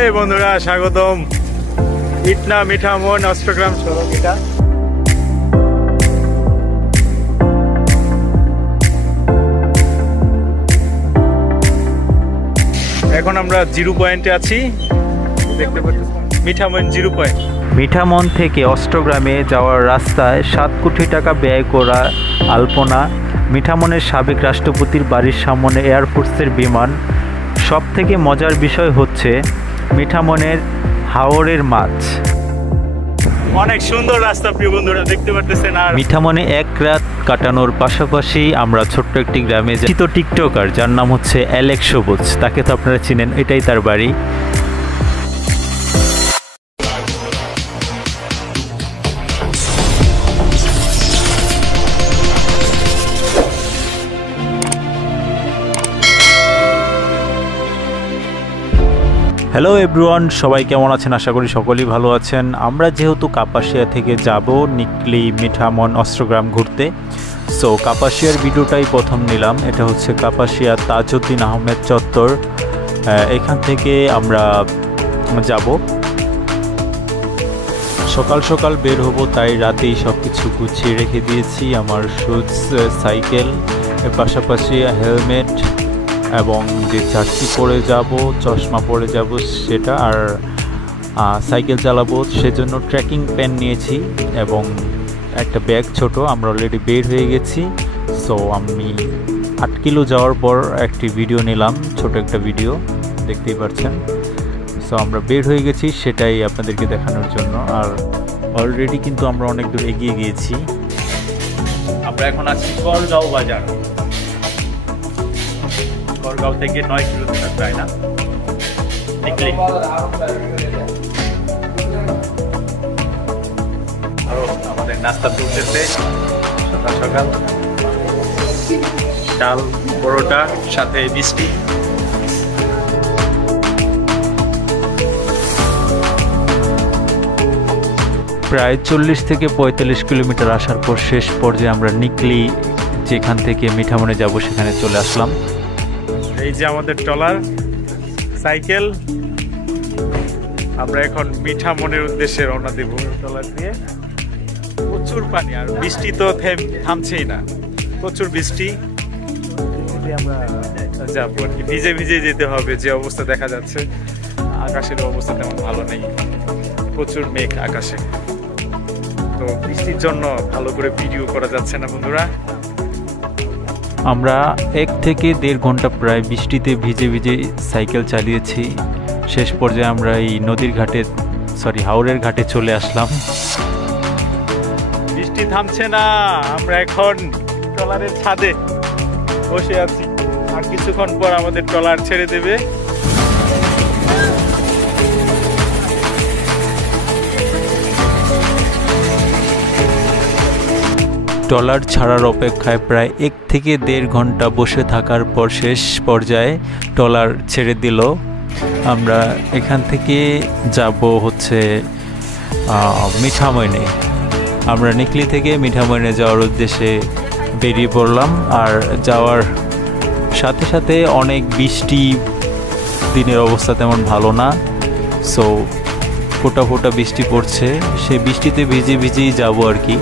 এই বন্ধুরা স্বাগতম ইটনা মিঠামন অষ্টগ্রাম সড়ক। এটা এখন আমরা 0 পয়েন্টে আছি, দেখতে পাচ্ছেন মিঠামন 0 পয়েন্ট। মিঠামন থেকে অষ্টগ্রামে যাওয়ার রাস্তায় 7 কোটি টাকা ব্যয় করা আলপনা, মিঠামনের সাবেক রাষ্ট্রপতির বাড়ির সামনে এয়ারফোর্সের বিমান। সব থেকে মজার বিষয় হচ্ছে মিঠামনের হাওরের মাছ। অনেক সুন্দর রাস্তা প্রিয় বন্ধুরা, দেখতে পাচ্ছেন। আর মিঠামনে এক রাত কাটানোর পাশাপাশি আমরা ছোট্ট একটি গ্রামে যাই। টিকটকার যার নাম হচ্ছে অ্যালেক্স সবুজ, তাকে তো আপনারা চিনেন, এটাই তার বাড়ি। হ্যালো এভরিওয়ান, সবাই কেমন আছেন? আশা করি সকলেই ভালো আছেন। আমরা যেহেতু কাপাসিয়া থেকে যাব নিকলি মিঠামন অষ্টগ্রাম ঘুরতে, সো কাপাসিয়ার ভিডিওটাই প্রথম নিলাম। এটা হচ্ছে কাপাসিয়া তাজউদ্দিন আহমেদ চত্বর, এখান থেকে আমরা যাব। সকাল সকাল বের হব, তাই রাতেই সব কিছু গুছিয়ে রেখে দিয়েছি। আমার শুজ, সাইকেল, এর পাশাপাশি হেলমেট এবং যে জার্সি পরে যাব, চশমা পরে যাব সেটা, আর সাইকেল চালাবো সেজন্য ট্রেকিং প্যান নিয়েছি এবং একটা ব্যাগ ছোট। আমরা অলরেডি বের হয়ে গেছি। সো আমি 8 কিলো যাওয়ার পর একটি ভিডিও নিলাম, ছোট একটা ভিডিও, দেখতেই পাচ্ছেন। সো আমরা বের হয়ে গেছি, সেটাই আপনাদেরকে দেখানোর জন্য। আর অলরেডি কিন্তু আমরা অনেক দূর এগিয়ে গিয়েছি। আমরা এখন আছি করগাঁও বাজার। করগাঁও থেকে 9 কিলোমিটার প্রায়, না? আরো আমাদের নাস্তা তুলতেছে সকাল সকাল, ডাল পরোটা সাথে মিষ্টি। প্রায় 40 থেকে 45 কিলোমিটার আসার পর শেষ পর্যায়ে আমরা নিকলি, যেখান থেকে মিঠামনে যাব, সেখানে চলে আসলাম। এই যে আমাদের ট্রলার, সাইকেল। আমরা এখন মিঠামনের উদ্দেশ্যে রওনা দেব ট্রলার দিয়ে। প্রচুর পানি, আর বৃষ্টি তো থামছেই না, প্রচুর বৃষ্টি। আমরা যাবো আর কি, ভিজে ভিজে যেতে হবে। যে অবস্থা দেখা যাচ্ছে, আকাশের অবস্থা তেমন ভালো নেই, প্রচুর মেঘ আকাশে। তো বৃষ্টির জন্য ভালো করে ভিডিও করা যাচ্ছে না বন্ধুরা। আমরা 1 থেকে 1.5 ঘন্টা প্রায় বৃষ্টিতে ভিজে ভিজে সাইকেল চালিয়েছি। শেষ পর্যায়ে আমরা এই নদীর ঘাটে, হাওরের ঘাটে চলে আসলাম। বৃষ্টি থামছে না, আমরা এখন ট্রলারের ছাদে বসে আছি। আর কিছুক্ষণ পর আমাদের ট্রলার ছেড়ে দেবে। ট্রলার ছাড়ার অপেক্ষায় প্রায় 1 থেকে 1.5 ঘন্টা বসে থাকার পর শেষ পর্যায়ে ট্রলার ছেড়ে দিল। আমরা এখান থেকে যাব হচ্ছে মিঠামইনে। আমরা নিকলি থেকে মিঠামইনে যাওয়ার উদ্দেশ্যে বেরিয়ে পড়লাম। আর যাওয়ার সাথে সাথে অনেক বৃষ্টি, দিনের অবস্থা তেমন ভালো না। সো ফোঁটা ফোঁটা বৃষ্টি পড়ছে, সেই বৃষ্টিতে ভিজে ভিজেই যাবো আর কি।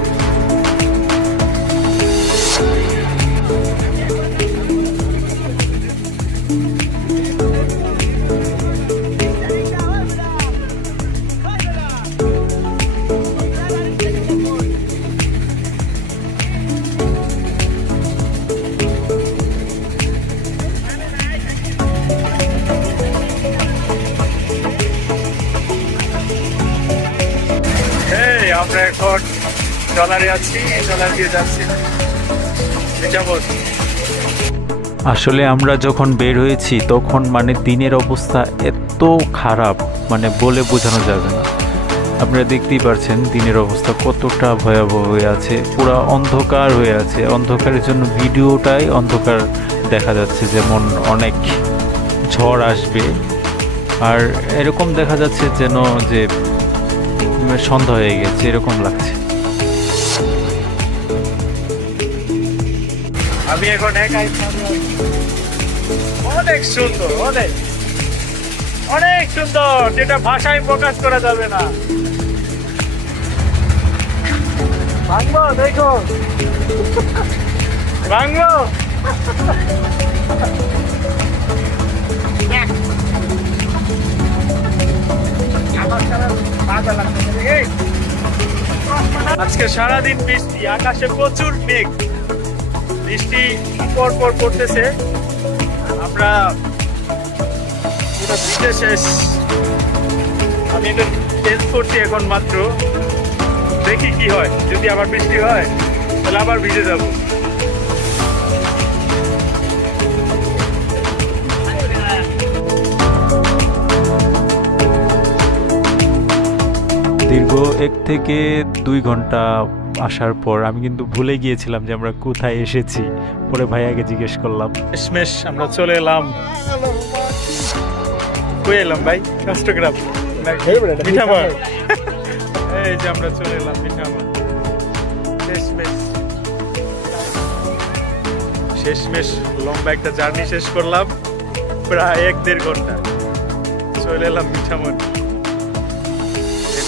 আমরা এখন ট্রলারে আছি, ট্রলার দিয়ে যাচ্ছি। আসলে আমরা যখন বের হয়েছি তখন দিনের অবস্থা এত খারাপ, বলে বোঝানো যাবে না। আপনারা দেখতেই পাচ্ছেন দিনের অবস্থা কতটা ভয়াবহ হয়ে আছে, পুরো অন্ধকার হয়ে আছে। অন্ধকারের জন্য ভিডিওটাই অন্ধকার দেখা যাচ্ছে, যেমন অনেক ঝড় আসবে। আর এরকম দেখা যাচ্ছে যেন যে সন্ধ্যা হয়ে গেছে, এরকম লাগছে। আমি এখন একাই, অনেক সুন্দর, অনেক অনেক সুন্দর, যেটা ভাষায় প্রকাশ করা যাবে না। ভাঙবো, দেখো ভাঙবো। আজকে সারাদিন বৃষ্টি, আকাশে প্রচুর মেঘ, বৃষ্টি পর পর পড়তেছে। আমরা পুরো ভিজে শেষ। আমি এটা টেস্ট করছি এখন মাত্র, দেখি কি হয়। যদি আবার বৃষ্টি হয় তাহলে আবার ভিজে যাব। দীর্ঘ 1 থেকে 2 ঘন্টা আসার পর আমি কিন্তু ভুলে গিয়েছিলাম যে আমরা কোথায় এসেছি। পরে ভাইয়াকে জিজ্ঞেস করলাম। শেষমেশ আমরা চলে এলাম। কই এলাম ভাই? চট্টগ্রাম, মিঠামন। এই যে আমরা চলে এলাম মিঠামন। শেষমেশ লম্বা একটা জার্নি শেষ করলাম, প্রায় 1-1.5 ঘন্টা। চলে এলাম মিঠামন।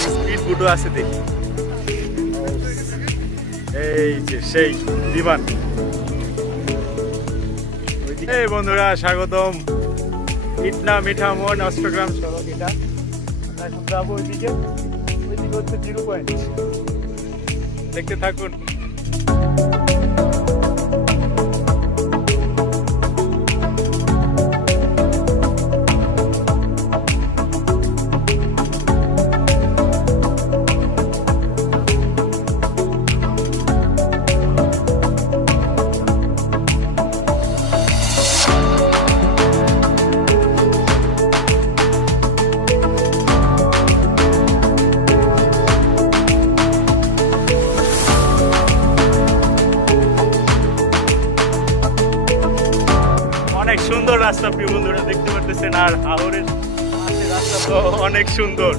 স্পিড বোটও আছে দেখি। এই যে সেই বিমান। এই বন্ধুরা, স্বাগতম ইটনা মিঠামন অষ্টগ্রাম সড়ক। এটা আমরা এখন যাবো ওইদিকে। ওইদিকে হচ্ছে 0 পয়েন্ট। দেখতে থাকুন। অনেক সুন্দর রাস্তা, প্রিয় বন্ধুরা দেখতে পারতেছেন। আর হাওরের রাস্তা তো অনেক সুন্দর,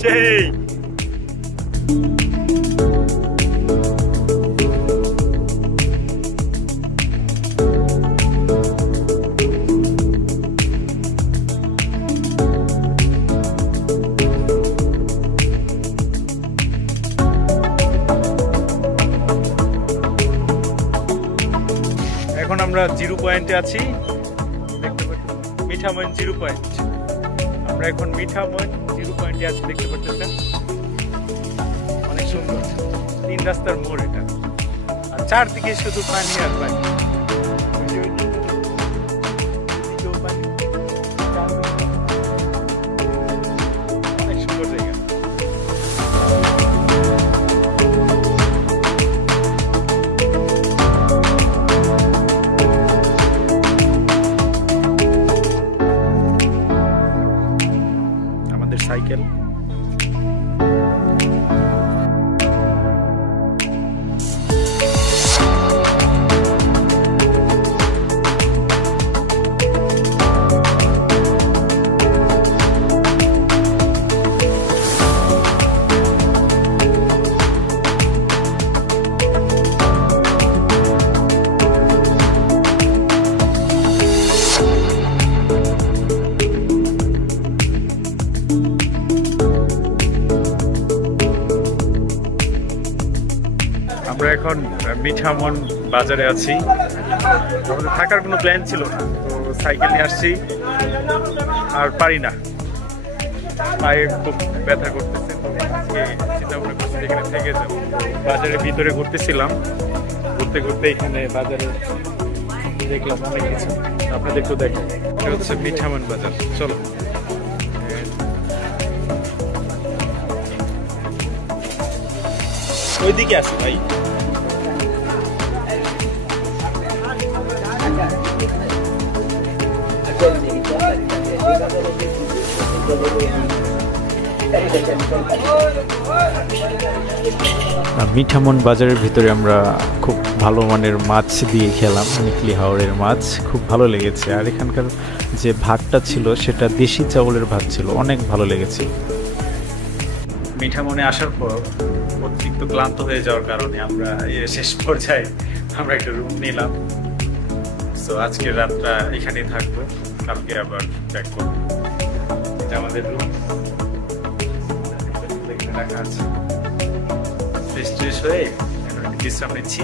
সেই এখন আমরা 0 পয়েন্টে আছি। দেখতে পাচ্ছেন মিঠামন 0 পয়েন্ট। আমরা এখন মিঠামন 0 পয়েন্টে আছি, দেখতে পাচ্ছেন। অনেক সুন্দর 3 রাস্তার মোড় এটা, আর চারদিকে শুধু পানি আর পানি। অনেক সুন্দর জায়গা। সাইকেল আমরা এখন মিঠামন বাজারে আছি। আমাদের থাকার কোনো প্ল্যান ছিল না, তো সাইকেল নিয়ে আসছি। আর পারি না, পায়ে খুব ব্যথা করতেছে। আজকে চিন্তা ভাবনা করছি এখানে থেকে যাবো। বাজারের ভিতরে ঘুরতেছিলাম, ঘুরতে ঘুরতে এখানে বাজারে দেখলাম অনেক কিছু, আপনাদের একটু দেখো। এটা হচ্ছে মিঠামন বাজার। চলো, ওইদিকে আছে ভাই। মিঠামন বাজারের ভিতরে আমরা খুব ভালো মানের মাছ দিয়ে খেলাম। নিকলি হাওরের মাছ খুব ভালো লেগেছে। আর এখানকার যে ভাতটা ছিল সেটা দেশি চাউলের ভাত ছিল, অনেক ভালো লেগেছে। মিঠামনে আসার পর অতিরিক্ত ক্লান্ত হয়ে যাওয়ার কারণে আমরা শেষ পর্যায়ে আমরা একটা রুম নিলাম। তো আজকে রাতটা এখানেই থাকবো, কালকে আবার ব্যাক করবো। আমাদের রুম রাখা আছে। ফ্রেশ হয়ে বিশ্রাম নিচ্ছি,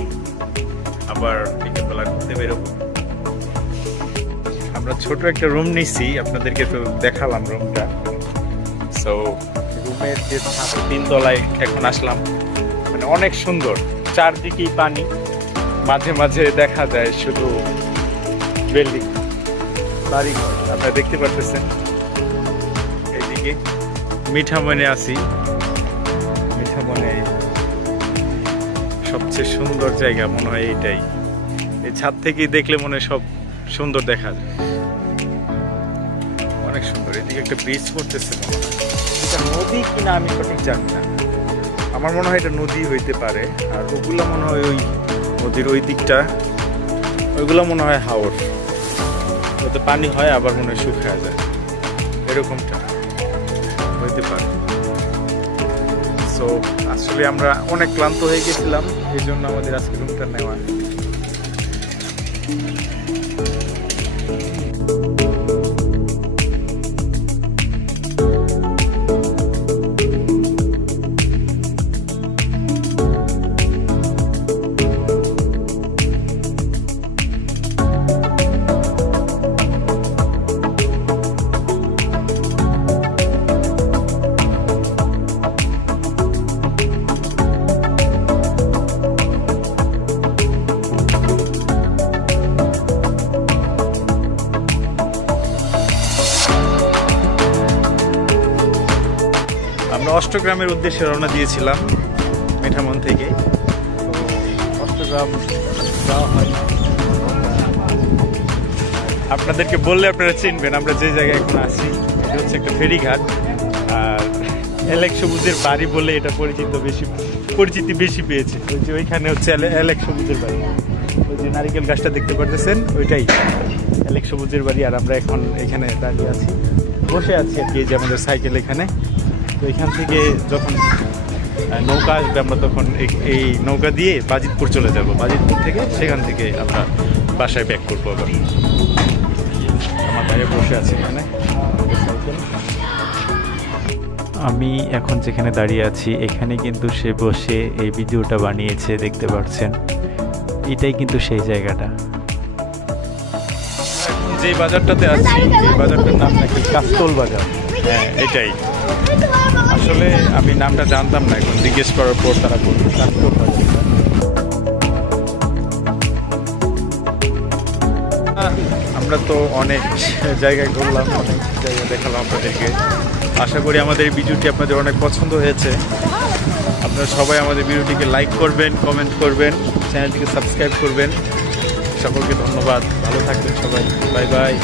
আবার বিকেলবেলা ঘুরতে বেরোবো। আমরা ছোট একটা রুম নিচ্ছি, আপনাদেরকে তো দেখালাম রুমটা। সো রুমের যে 3 তলায় এখন আসলাম, মানে অনেক সুন্দর, চারদিকেই পানি, মাঝে মাঝে দেখা যায় শুধু বিল্ডিং, বাড়িঘর। আপনারা দেখতে পাচ্ছেন এইদিকে মিঠামনে আছি। মিঠামনে সবচেয়ে সুন্দর জায়গা মনে হয় এইটাই। এই ছাদ থেকেই দেখলে মনে হয় সব সুন্দর দেখা যায়, অনেক সুন্দর। এদিকে একটা ব্রিজ করতেছে, মনে হয় এটা নদী কিনা আমি সঠিক জানি না। আমার মনে হয় এটা নদী হইতে পারে। আর ওগুলো মনে হয় ওই নদীর ওই দিকটা, ওইগুলো মনে হয় হাওর, ওতে পানি হয় আবার মনে হয় শুকিয়ে যায়, এরকমটা হইতে পারে। সো আসলে আমরা অনেক ক্লান্ত হয়ে গেছিলাম, এই জন্য আমাদের আজকে রুমটা নেওয়া। আমরা অষ্টগ্রামের উদ্দেশ্যে রওনা দিয়েছিলাম মিঠামন থেকে। তো অষ্টগ্রাম যাওয়া হয়, আপনাদেরকে বললে আপনারা চিনবেন। আমরা যে জায়গায় এখন আছি এটা হচ্ছে একটা ফেরিঘাট। আর এলেক সবুজের বাড়ি বলে এটা পরিচিতি বেশি পেয়েছে। ওই যে ওইখানে হচ্ছে এলেক সবুজের বাড়ি, ওই যে নারিকেল গাছটা দেখতে পারতেছেন ওইটাই এলেক সবুজের বাড়ি। আর আমরা এখন এখানে দাঁড়িয়ে আছি, বসে আছি আর কি। এই যে আমাদের সাইকেল এখানে। তো এখান থেকে যখন নৌকা আসবে আমরা তখন এই নৌকা দিয়ে বাজিতপুর চলে যাব। বাজিতপুর থেকে সেখান থেকে আমরা বাসায় ব্যাক করবো। আবার আমার ভাইয়া বসে আছে এখানে সাইকেল। আমি এখন যেখানে দাঁড়িয়ে আছি এখানে কিন্তু সে বসে এই ভিডিওটা বানিয়েছে, দেখতে পাচ্ছেন। এটাই কিন্তু সেই জায়গাটা। এখন যে বাজারটাতে আছি এই বাজারটার নাম নাকি কাস্তল বাজার। হ্যাঁ এটাই, আসলে আমি নামটা জানতাম না, এখন জিজ্ঞেস করার পর তারা বলল কাস্তল বাজার। আমরা তো অনেক জায়গায় ঘুরলাম, অনেক জায়গায় দেখালাম আপনাদেরকে। আশা করি আমাদের এই ভিডিওটি আপনাদের অনেক পছন্দ হয়েছে। আপনারা সবাই আমাদের ভিডিওটিকে লাইক করবেন, কমেন্ট করবেন, চ্যানেলটিকে সাবস্ক্রাইব করবেন। সকলকে ধন্যবাদ, ভালো থাকবেন সবাই, বাই বাই।